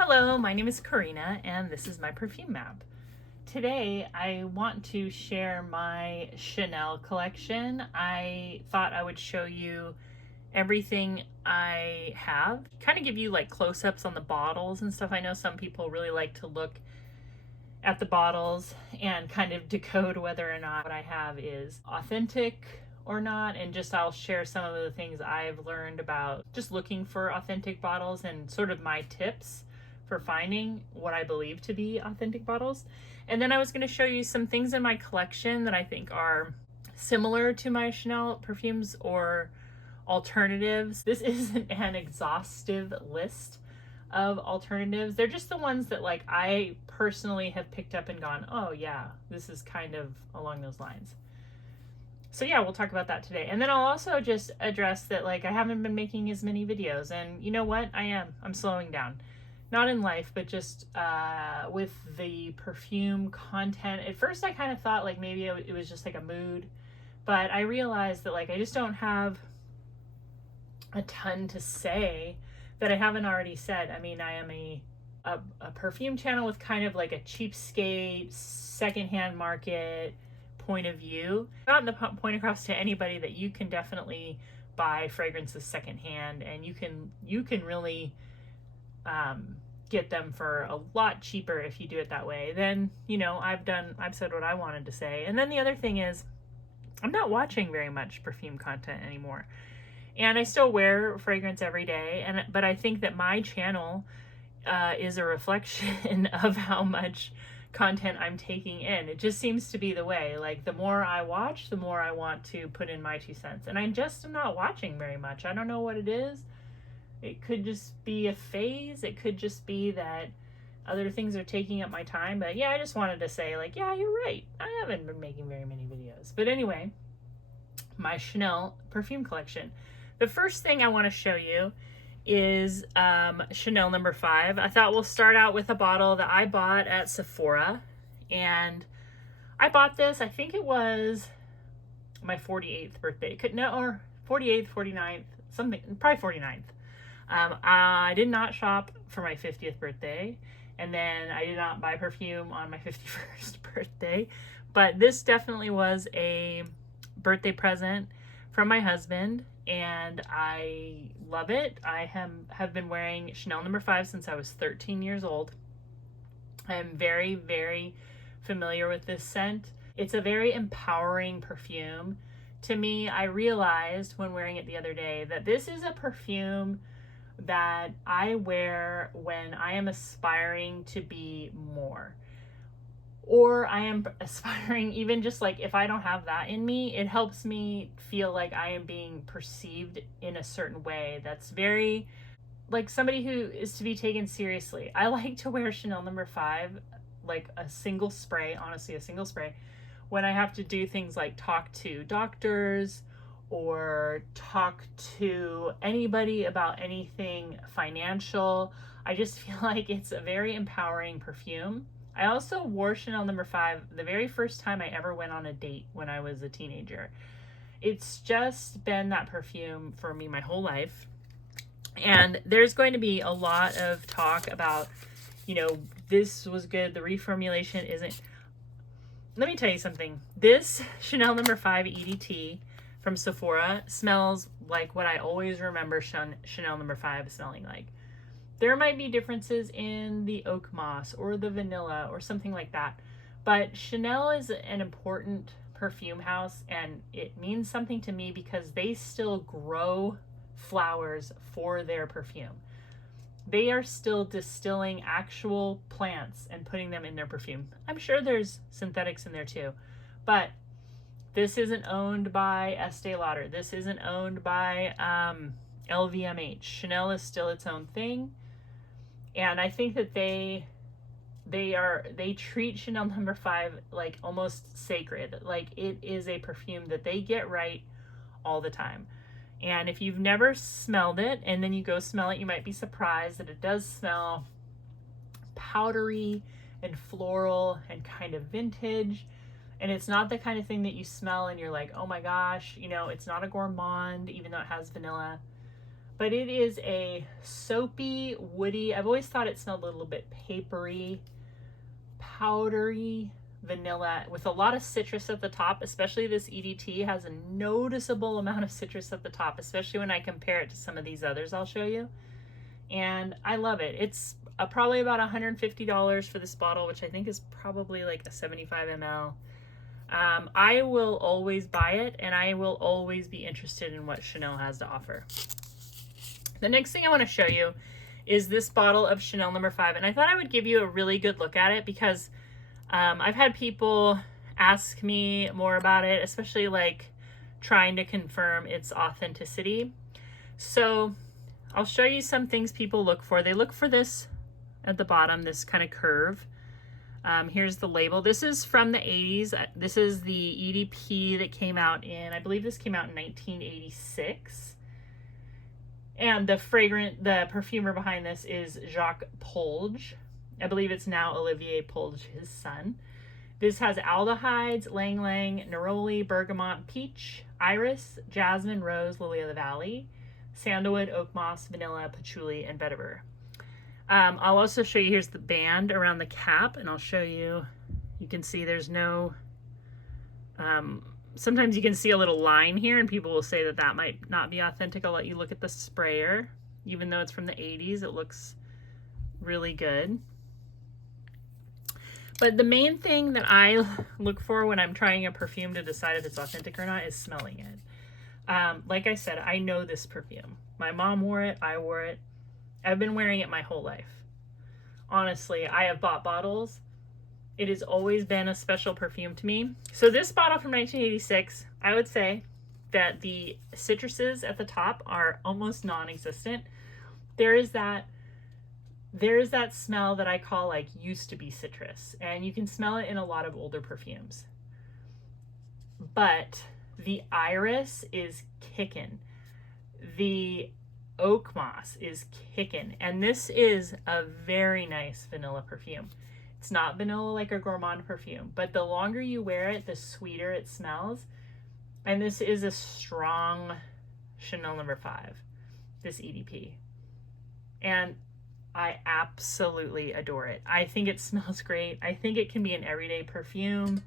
Hello, my name is Karina and this is my perfume map. Today I want to share my Chanel collection. I thought I would show you everything I have, kind of give you like close-ups on the bottles and stuff. I know some people really like to look at the bottles and kind of decode whether or not what I have is authentic or not, and just I'll share some of the things I've learned about just looking for authentic bottles and sort of my tips for finding what I believe to be authentic bottles. And then I was going to show you some things in my collection that I think are similar to my Chanel perfumes or alternatives. This isn't an exhaustive list of alternatives. They're just the ones that like I personally have picked up and gone, oh yeah, this is kind of along those lines. So yeah, we'll talk about that today. And then I'll also just address that like I haven't been making as many videos, and you know what? I'm slowing down. Not in life, but just with the perfume content. At first I kind of thought like maybe it was just like a mood, but I realized that like I just don't have a ton to say that I haven't already said. I mean, I am a perfume channel with kind of like a cheapskate, secondhand market point of view. Gotten the point across to anybody that you can definitely buy fragrances secondhand, and you can really get them for a lot cheaper if you do it that way. Then, you know, I've said what I wanted to say. And then the other thing is I'm not watching very much perfume content anymore. And I still wear fragrance every day, but I think that my channel is a reflection of how much content I'm taking in. It just seems to be the way. Like the more I watch, the more I want to put in my 2 cents. And I just am not watching very much. I don't know what it is. It could just be a phase. It could just be that other things are taking up my time. But yeah, I just wanted to say like, yeah, you're right. I haven't been making very many videos. But anyway, my Chanel perfume collection. The first thing I want to show you is Chanel No. 5. I thought we'll start out with a bottle that I bought at Sephora. And I bought this, I think it was my 48th birthday. Or 48th, 49th, something, probably 49th. I did not shop for my 50th birthday, and then I did not buy perfume on my 51st birthday, but this definitely was a birthday present from my husband, and I love it. I have been wearing Chanel No. 5 since I was 13 years old. I am very, very familiar with this scent. It's a very empowering perfume. To me, I realized when wearing it the other day that this is a perfume that I wear when I am aspiring to be more, or I am aspiring, even just like if I don't have that in me, it helps me feel like I am being perceived in a certain way that's very like somebody who is to be taken seriously. I like to wear Chanel No. 5 like a single spray, honestly a single spray, when I have to do things like talk to doctors or talk to anybody about anything financial. I just feel like it's a very empowering perfume. I also wore Chanel No. 5 the very first time I ever went on a date when I was a teenager. It's just been that perfume for me my whole life. And there's going to be a lot of talk about, you know, this was good, the reformulation isn't. Let me tell you something. This Chanel No. 5 EDT from Sephora smells like what I always remember Chanel No. 5 smelling like. There might be differences in the oak moss or the vanilla or something like that, but Chanel is an important perfume house, and it means something to me because they still grow flowers for their perfume. They are still distilling actual plants and putting them in their perfume. I'm sure there's synthetics in there too, but this isn't owned by Estee Lauder. This isn't owned by LVMH. Chanel is still its own thing. And I think that they treat Chanel No. 5 like almost sacred. Like it is a perfume that they get right all the time. And if you've never smelled it and then you go smell it, you might be surprised that it does smell powdery and floral and kind of vintage. And it's not the kind of thing that you smell and you're like, oh my gosh, you know, it's not a gourmand, even though it has vanilla. but it is a soapy, woody, I've always thought it smelled a little bit papery, powdery vanilla with a lot of citrus at the top. Especially this EDT has a noticeable amount of citrus at the top, especially when I compare it to some of these others I'll show you. And I love it. It's probably about $150 for this bottle, which I think is probably like a 75 ml. I will always buy it, and I will always be interested in what Chanel has to offer. The next thing I want to show you is this bottle of Chanel No. 5, and I thought I would give you a really good look at it because I've had people ask me more about it, especially like trying to confirm its authenticity. So I'll show you some things people look for. They look for this at the bottom, this kind of curve. Here's the label. This is from the 80s. This is the EDP that came out in, I believe this came out in 1986. And the perfumer behind this is Jacques Polge. I believe it's now Olivier Polge, his son. This has aldehydes, Lang Lang, neroli, bergamot, peach, iris, jasmine, rose, lily of the valley, sandalwood, oak moss, vanilla, patchouli, and vetiver. I'll also show you, here's the band around the cap, and I'll show you, you can see there's no, sometimes you can see a little line here, and people will say that that might not be authentic. I'll let you look at the sprayer. Even though it's from the 80s, it looks really good. But the main thing that I look for when I'm trying a perfume to decide if it's authentic or not is smelling it. Like I said, I know this perfume. My mom wore it, I wore it. I've been wearing it my whole life. Honestly, I have bought bottles. It has always been a special perfume to me. So this bottle from 1986, I would say that the citruses at the top are almost non-existent. There is that smell that I call like used to be citrus, and you can smell it in a lot of older perfumes. But the iris is kicking. The oak moss is kicking, and this is a very nice vanilla perfume. It's not vanilla like a gourmand perfume, but the longer you wear it, the sweeter it smells. And this is a strong Chanel No. 5, this EDP. And I absolutely adore it. I think it smells great. I think it can be an everyday perfume.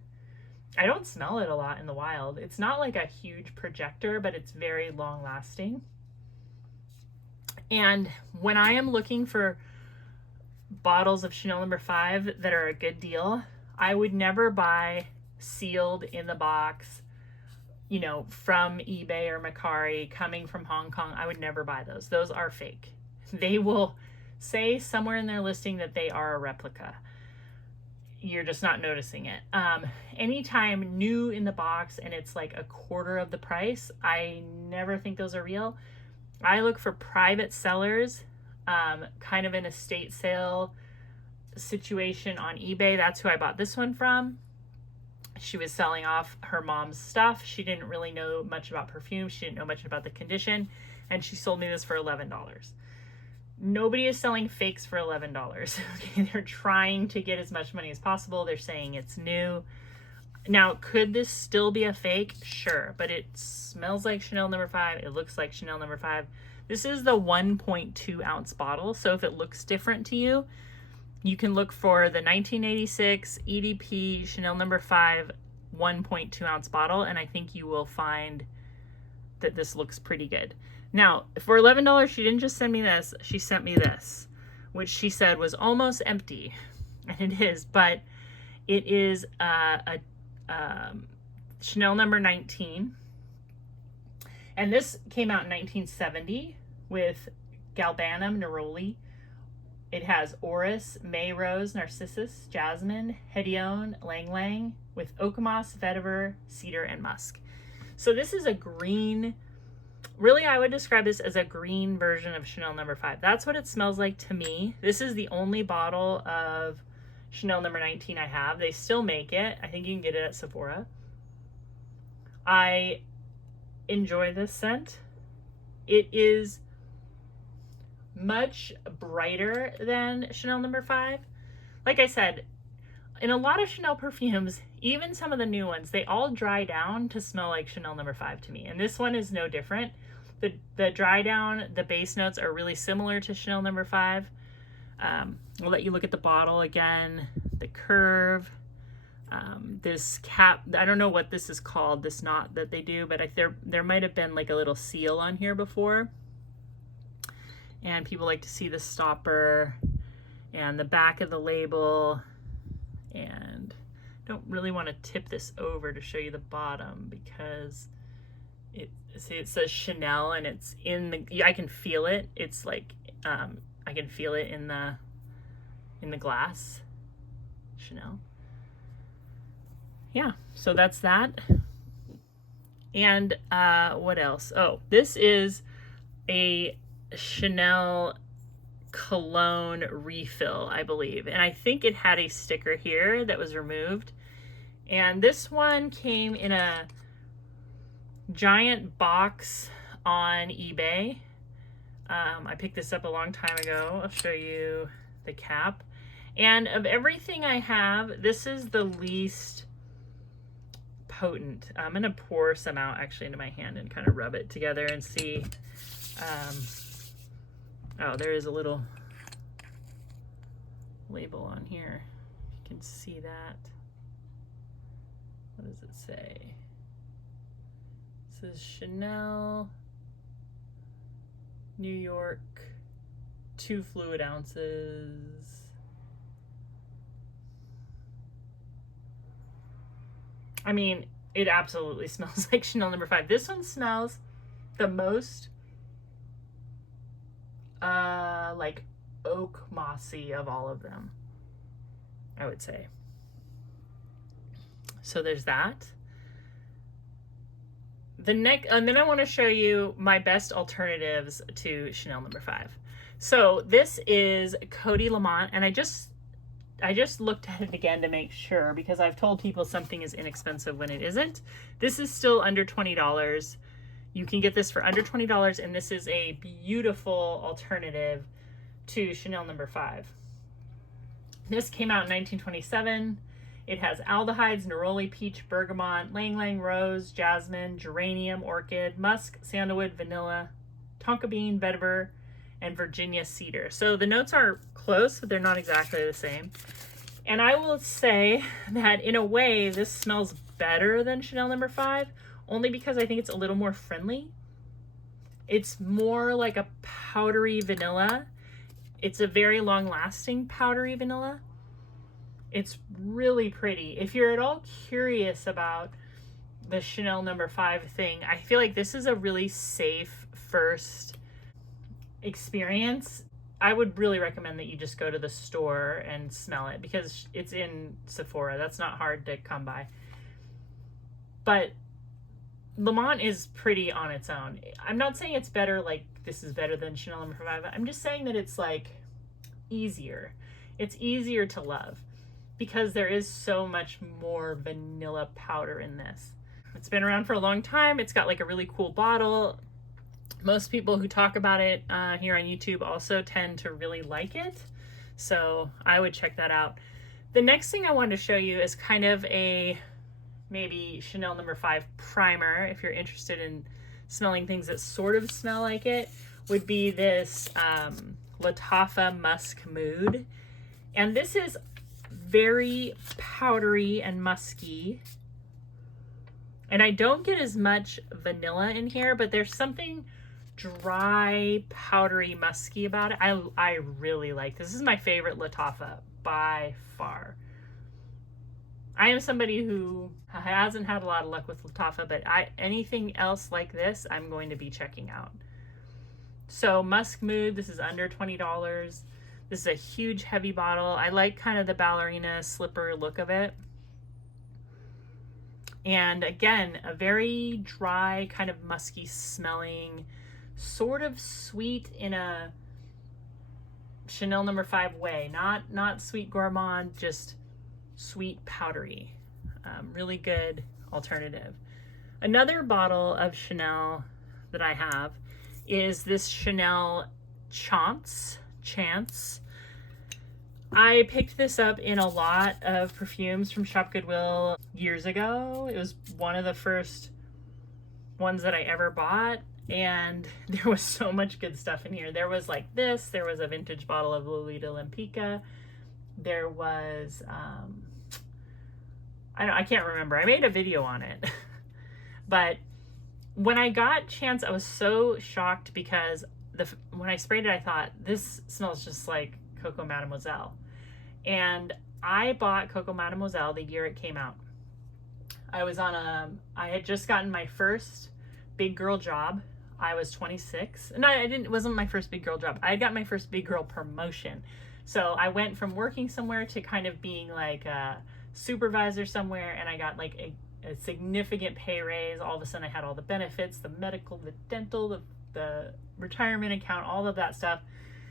I don't smell it a lot in the wild. It's not like a huge projector, but it's very long lasting. And when I am looking for bottles of Chanel No. 5 that are a good deal, I would never buy sealed in the box, you know, from eBay or Macari coming from Hong Kong. I would never buy those. Those are fake. They will say somewhere in their listing that they are a replica. You're just not noticing it. Anytime new in the box and it's like a quarter of the price, I never think those are real. I look for private sellers, kind of an estate sale situation on eBay. That's who I bought this one from. She was selling off her mom's stuff. She didn't really know much about perfume. She didn't know much about the condition, and she sold me this for $11. Nobody is selling fakes for $11. Okay, they're trying to get as much money as possible. They're saying it's new. Now, could this still be a fake? Sure, but it smells like Chanel No. 5. It looks like Chanel No. 5. This is the 1.2 ounce bottle, so if it looks different to you, you can look for the 1986 EDP Chanel No. 5 1.2 ounce bottle, and I think you will find that this looks pretty good. Now, for $11, she didn't just send me this, she sent me this, which she said was almost empty, and it is, but it is a Chanel No. 19, and this came out in 1970 with galbanum, neroli. It has orris, may rose, narcissus, jasmine, hedione, lang lang, with oak moss, vetiver, cedar, and musk. So this is a green, really I would describe this as a green version of Chanel No. 5. That's what it smells like to me. This is the only bottle of Chanel No. 19 I have. They still make it. I think you can get it at Sephora. I enjoy this scent. It is much brighter than Chanel No. 5. Like I said, in a lot of Chanel perfumes, even some of the new ones, they all dry down to smell like Chanel No. 5 to me. And this one is no different. The dry down, the base notes are really similar to Chanel No. 5. I'll let you look at the bottle again. The curve. This cap, I don't know what this is called, this knot that they do, but there might have been like a little seal on here before. And people like to see the stopper and the back of the label. And I don't really want to tip this over to show you the bottom because it says Chanel and it's in the, I can feel it. It's like, I can feel it in the glass. Chanel. Yeah, so that's that. And what else? Oh, this is a Chanel cologne refill, I believe. And I think it had a sticker here that was removed. And this one came in a giant box on eBay. I picked this up a long time ago. I'll show you the cap. And of everything I have, this is the least potent. I'm going to pour some out actually into my hand and kind of rub it together and see. Oh, there is a little label on here. You can see that. What does it say? It says Chanel, New York, 2 fluid ounces. I mean, it absolutely smells like Chanel No. 5. This one smells the most like oak mossy of all of them, I would say. So there's that. And then I want to show you my best alternatives to Chanel No. 5. So this is Coty Lamont, and I just looked at it again to make sure because I've told people something is inexpensive when it isn't. This is still under $20. You can get this for under $20, and this is a beautiful alternative to Chanel No. 5. This came out in 1927. It has aldehydes, neroli, peach, bergamot, lang lang, rose, jasmine, geranium, orchid, musk, sandalwood, vanilla, tonka bean, vetiver, and Virginia cedar. So the notes are close, but they're not exactly the same. And I will say that in a way, this smells better than Chanel No. 5, only because I think it's a little more friendly. It's more like a powdery vanilla. It's a very long-lasting powdery vanilla. It's really pretty. If you're at all curious about the Chanel No. 5 thing, I feel like this is a really safe first experience. I would really recommend that you just go to the store and smell it because it's in Sephora. That's not hard to come by. But Lamont is pretty on its own. I'm not saying it's better, like this is better than Chanel No. 5. I'm just saying that it's like easier. It's easier to love because there is so much more vanilla powder in this. It's been around for a long time. It's got like a really cool bottle. Most people who talk about it here on YouTube also tend to really like it. So I would check that out. The next thing I wanted to show you is kind of a maybe Chanel No. 5 primer. If you're interested in smelling things that sort of smell like it, would be this Lattafa Musk Mood. And this is very powdery and musky. And I don't get as much vanilla in here, but there's something dry, powdery, musky about it. I really like this. This is my favorite Lattafa by far. I am somebody who hasn't had a lot of luck with Lattafa, but anything else like this, I'm going to be checking out. So Musk Mood, this is under $20. This is a huge, heavy bottle. I like kind of the ballerina slipper look of it. And again, a very dry, kind of musky smelling, sort of sweet in a Chanel No. 5 way. Not sweet gourmand, just sweet powdery. Really good alternative. Another bottle of Chanel that I have is this Chanel Chance. I picked this up in a lot of perfumes from Shop Goodwill years ago. It was one of the first ones that I ever bought. and there was so much good stuff in here. There was like this, there was a vintage bottle of Lolita Limpica. There was, I can't remember. I made a video on it. But when I got Chance, I was so shocked because when I sprayed it, I thought, this smells just like Coco Mademoiselle. And I bought Coco Mademoiselle the year it came out. I had just gotten my first big girl job. I was 26. No, it wasn't my first big girl job. I had got my first big girl promotion. So I went from working somewhere to kind of being like a supervisor somewhere, and I got like a significant pay raise. All of a sudden I had all the benefits, the medical, the dental, the retirement account, all of that stuff.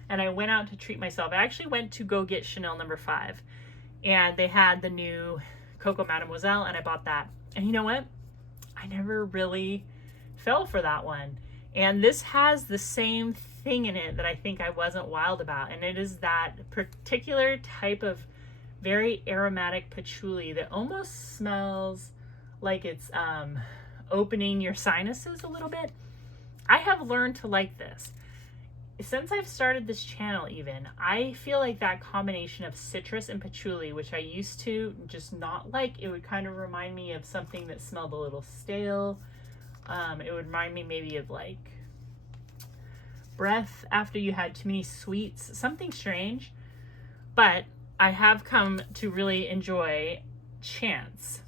And I went out to treat myself. I actually went to go get Chanel No. 5, and they had the new Coco Mademoiselle, and I bought that. And you know what? I never really fell for that one. And this has the same thing in it that I think I wasn't wild about, and it is that particular type of very aromatic patchouli that almost smells like it's opening your sinuses a little bit. I have learned to like this. Since I've started this channel even, I feel like that combination of citrus and patchouli, which I used to just not like, it would kind of remind me of something that smelled a little stale. It would remind me maybe of like breath after you had too many sweets, something strange. But I have come to really enjoy Chance.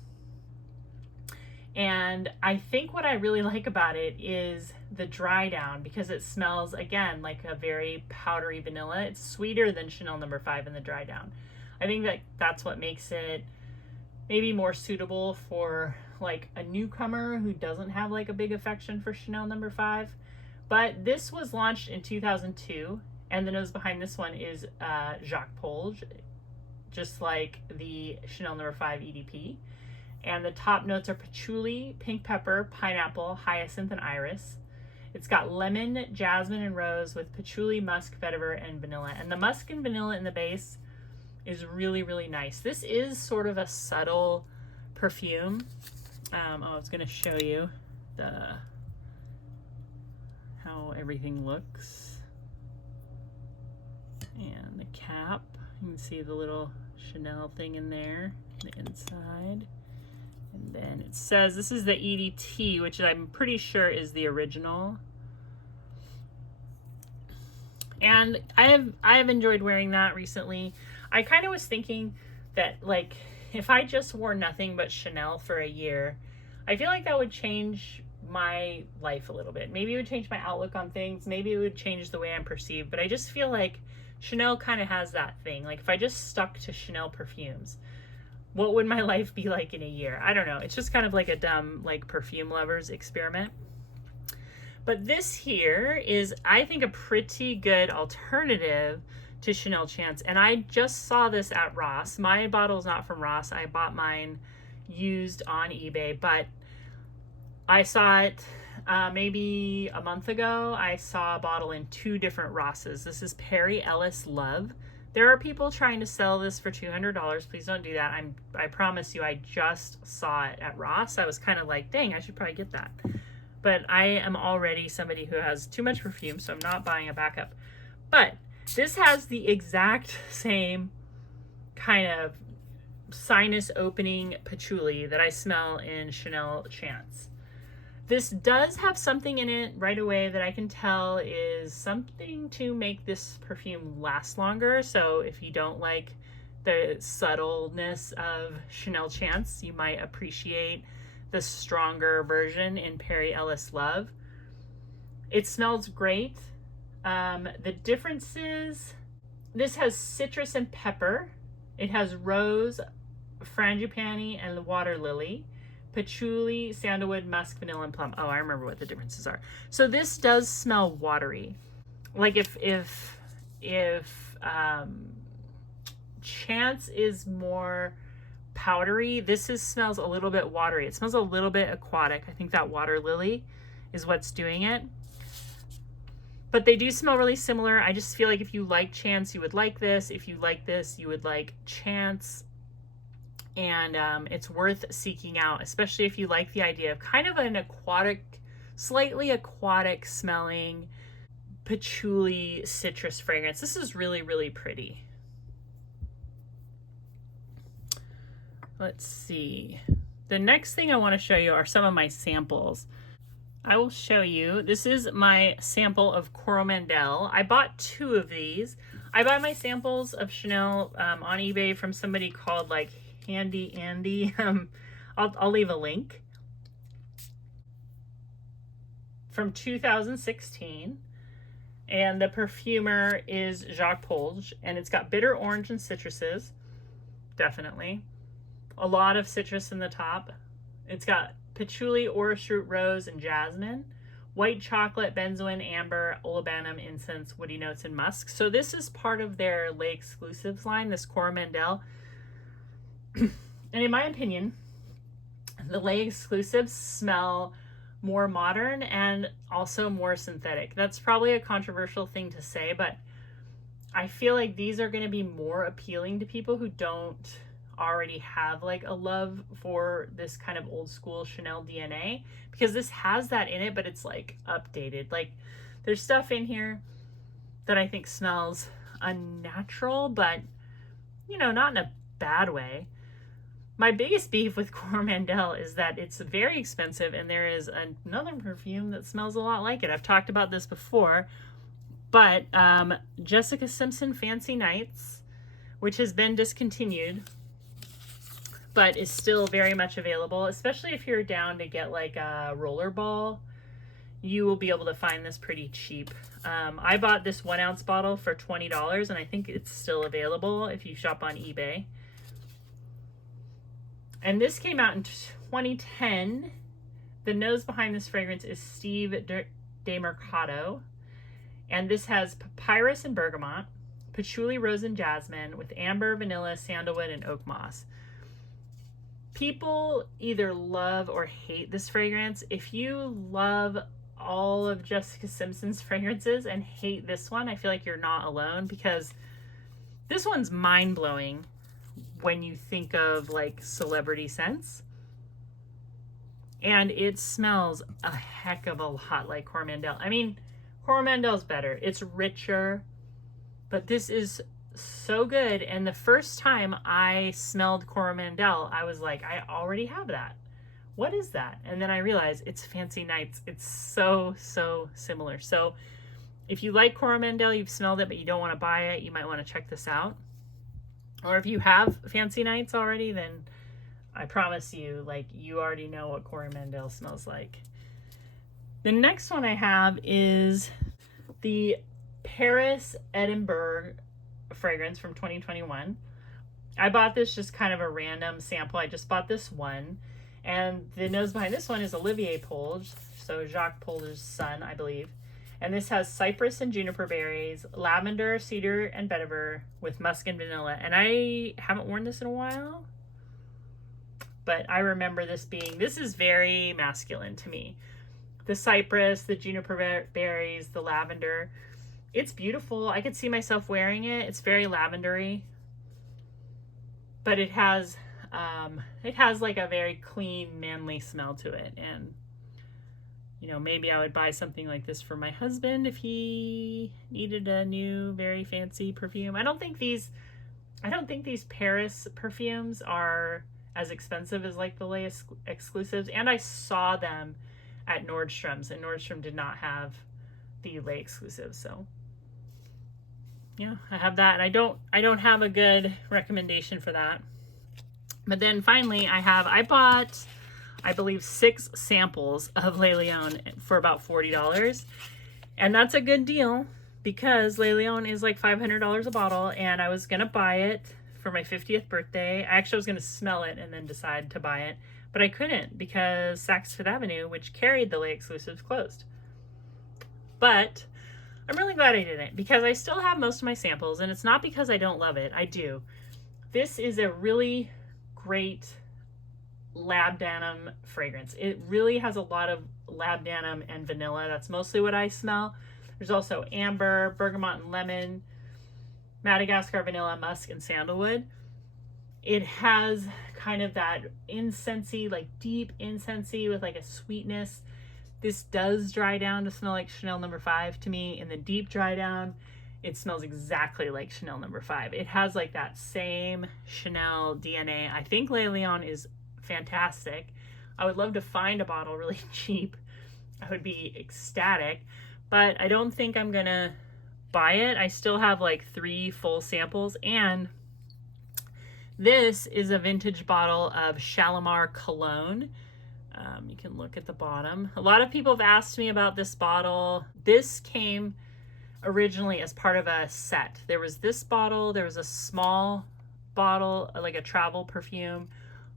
And I think what I really like about it is the dry down, because it smells, again, like a very powdery vanilla. It's sweeter than Chanel No. 5 in the dry down. I think that that's what makes it maybe more suitable for like a newcomer who doesn't have like a big affection for Chanel No. 5. But this was launched in 2002, and the nose behind this one is Jacques Polge, just like the Chanel No. 5 EDP. And the top notes are patchouli, pink pepper, pineapple, hyacinth, and iris. It's got lemon, jasmine, and rose with patchouli, musk, vetiver, and vanilla. And the musk and vanilla in the base is really, really nice. This is sort of a subtle perfume. I was going to show you how everything looks. And the cap. You can see the little Chanel thing in there, the inside. And then it says this is the EDT, which I'm pretty sure is the original. And I have enjoyed wearing that recently. I kind of was thinking that, like, if I just wore nothing but Chanel for a year, I feel like that would change my life a little bit. Maybe it would change my outlook on things. Maybe it would change the way I'm perceived. But I just feel like Chanel kind of has that thing. Like, if I just stuck to Chanel perfumes, what would my life be like in a year? I don't know. It's just kind of like a dumb, like, perfume lovers experiment. But this here is, I think, a pretty good alternative to Chanel Chance. And I just saw this at Ross. My bottle's not from Ross. I bought mine used on eBay, but I saw it maybe a month ago. I saw a bottle in 2 different Rosses. This is Perry Ellis Love. There are people trying to sell this for $200. Please don't do that. I promise you, I just saw it at Ross. I was kind of like, dang, I should probably get that. But I am already somebody who has too much perfume, so I'm not buying a backup. But this has the exact same kind of sinus opening patchouli that I smell in Chanel Chance. This does have something in it right away that I can tell is something to make this perfume last longer. So if you don't like the subtleness of Chanel Chance, you might appreciate the stronger version in Perry Ellis Love. It smells great. The differences, this has citrus and pepper. It has rose, frangipani, and water lily. Patchouli, sandalwood, musk, vanilla, and plum. Oh, I remember what the differences are. So this does smell watery. Like if Chance is more powdery, this smells a little bit watery. It smells a little bit aquatic. I think that water lily is what's doing it. But they do smell really similar. I just feel like if you like Chance, you would like this. If you like this, you would like Chance. And it's worth seeking out, especially if you like the idea of kind of an aquatic slightly aquatic smelling patchouli citrus fragrance. This is really, really pretty. Let's see. The next thing I want to show you are some of my samples. I will show you. This is my sample of Coromandel. I bought 2 of these. I buy my samples of Chanel on eBay from somebody called like Handy Andy. I'll leave a link. From 2016. And the perfumer is Jacques Polge. And it's got bitter orange and citruses. Definitely. A lot of citrus in the top. It's got patchouli, orris root, rose, and jasmine. White chocolate, benzoin, amber, olibanum, incense, woody notes, and musk. So this is part of their Les Exclusifs line, this Coromandel. And in my opinion, the Les Exclusifs smell more modern and also more synthetic. That's probably a controversial thing to say, but I feel like these are going to be more appealing to people who don't already have like a love for this kind of old school Chanel DNA, because this has that in it, but it's like updated. Like there's stuff in here that I think smells unnatural, but you know, not in a bad way. My biggest beef with Coromandel is that it's very expensive, and there is another perfume that smells a lot like it. I've talked about this before, but Jessica Simpson Fancy Nights, which has been discontinued, but is still very much available, especially if you're down to get like a rollerball. You will be able to find this pretty cheap. I bought this 1 ounce bottle for $20, and I think it's still available if you shop on eBay. And this came out in 2010. The nose behind this fragrance is Steve de Mercado. And this has papyrus and bergamot, patchouli, rose, and jasmine with amber, vanilla, sandalwood, and oak moss. People either love or hate this fragrance. If you love all of Jessica Simpson's fragrances and hate this one, I feel like you're not alone, because this one's mind-blowing when you think of like celebrity scents. And it smells a heck of a lot like Coromandel. I mean, Coromandel's better. It's richer, but this is so good. And the first time I smelled Coromandel, I was like, I already have that. What is that? And then I realized it's Fancy Nights. It's so similar. So if you like Coromandel, you've smelled it, but you don't want to buy it, you might want to check this out. Or if you have Fancy Nights already, then I promise you, like, you already know what Coromandel smells like. The next one I have is the Paris Edinburgh fragrance from 2021. I bought this just kind of a random sample. I just bought this one. And the nose behind this one is Olivier Polge, so Jacques Polge's son, I believe. And this has cypress and juniper berries, lavender, cedar, and vetiver with musk and vanilla. And I haven't worn this in a while, but I remember this is very masculine to me. The cypress, the juniper berries, the lavender. It's beautiful. I could see myself wearing it. It's very lavendery, but it has like a very clean, manly smell to it. And you know, maybe I would buy something like this for my husband if he needed a new, very fancy perfume. I don't think these Paris perfumes are as expensive as like the Les Exclusifs. And I saw them at Nordstrom's, and Nordstrom did not have the Les Exclusifs. So yeah, I have that. And I don't have a good recommendation for that. But then finally I bought, I believe, 6 samples of Les Lion for about $40. And that's a good deal, because Les Lion is like $500 a bottle, and I was going to buy it for my 50th birthday. I actually was going to smell it and then decide to buy it, but I couldn't because Saks Fifth Avenue, which carried the Les Exclusifs, closed. But I'm really glad I didn't, because I still have most of my samples, and it's not because I don't love it. I do. This is a really great labdanum fragrance. It really has a lot of labdanum and vanilla. That's mostly what I smell. There's also amber, bergamot and lemon, Madagascar vanilla, musk, and sandalwood. It has kind of that incensey, like deep incensey with like a sweetness. This does dry down to smell like Chanel No. 5 to me. In the deep dry down, it smells exactly like Chanel No. 5. It has like that same Chanel DNA. I think Le Lion is fantastic. I would love to find a bottle really cheap. I would be ecstatic, but I don't think I'm gonna buy it. I still have like 3 full samples, and this is a vintage bottle of Shalimar Cologne. You can look at the bottom. A lot of people have asked me about this bottle. This came originally as part of a set. There was this bottle, there was a small bottle, like a travel perfume,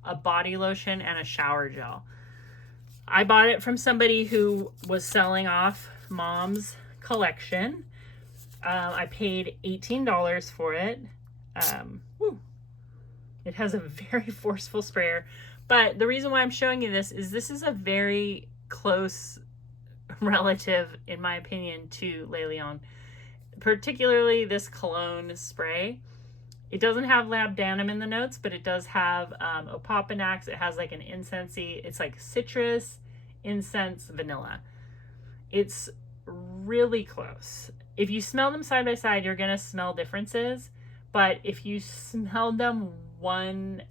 a body lotion, and a shower gel. I bought it from somebody who was selling off Mom's collection. I paid $18 for it. It has a very forceful sprayer. But the reason why I'm showing you this is a very close relative, in my opinion, to Le Lion. Particularly this cologne spray. It doesn't have labdanum in the notes, but it does have opopanax. It has like an incensey. It's like citrus, incense, vanilla. It's really close. If you smell them side by side, you're gonna smell differences. But if you smell them one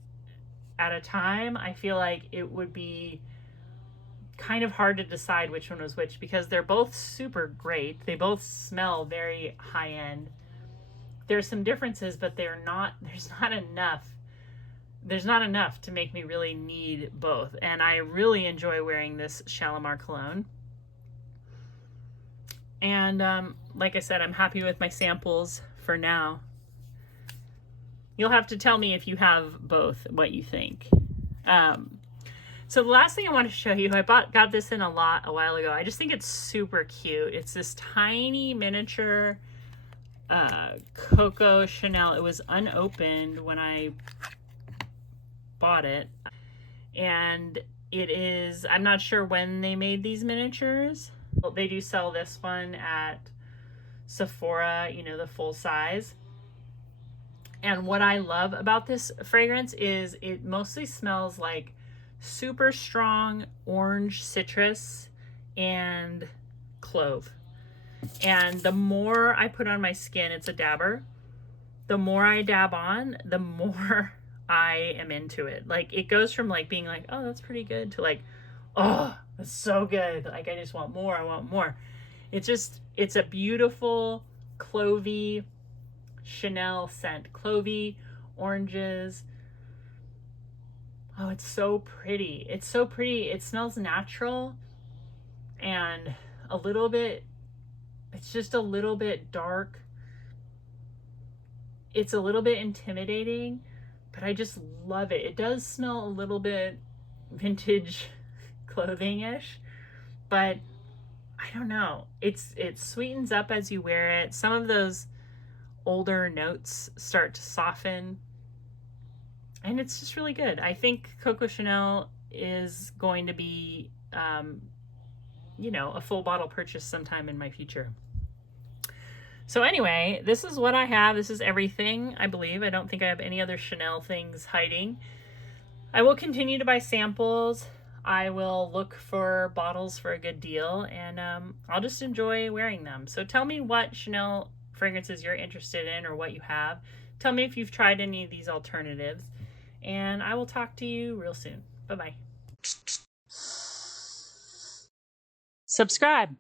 at a time, I feel like it would be kind of hard to decide which one was which, because they're both super great. They both smell very high end. There's some differences, but there's not enough to make me really need both. And I really enjoy wearing this Shalimar cologne. And like I said, I'm happy with my samples for now. You'll have to tell me if you have both, what you think. So the last thing I want to show you, I got this in a while ago. I just think it's super cute. It's this tiny miniature Coco Chanel. It was unopened when I bought it. And it is, I'm not sure when they made these miniatures. They do sell this one at Sephora, you know, the full size. And what I love about this fragrance is it mostly smells like super strong orange citrus and clove. And the more I put on my skin, it's a dabber. The more I dab on, the more I am into it. Like, it goes from like being like, oh, that's pretty good, to like, oh, that's so good. Like, I just want more, I want more. It's a beautiful clovey Chanel scent. Clovey, oranges. Oh, it's so pretty. It's so pretty. It smells natural and a little bit, it's just a little bit dark. It's a little bit intimidating, but I just love it. It does smell a little bit vintage clothing-ish, but I don't know. It sweetens up as you wear it. Some of those older notes start to soften, and it's just really good. I think Coco Chanel is going to be, you know, a full bottle purchase sometime in my future. So anyway, this is what I have. This is everything, I believe. I don't think I have any other Chanel things hiding. I will continue to buy samples. I will look for bottles for a good deal, and I'll just enjoy wearing them. So tell me what Chanel fragrances you're interested in, or what you have. Tell me if you've tried any of these alternatives, and I will talk to you real soon. Bye-bye. Subscribe.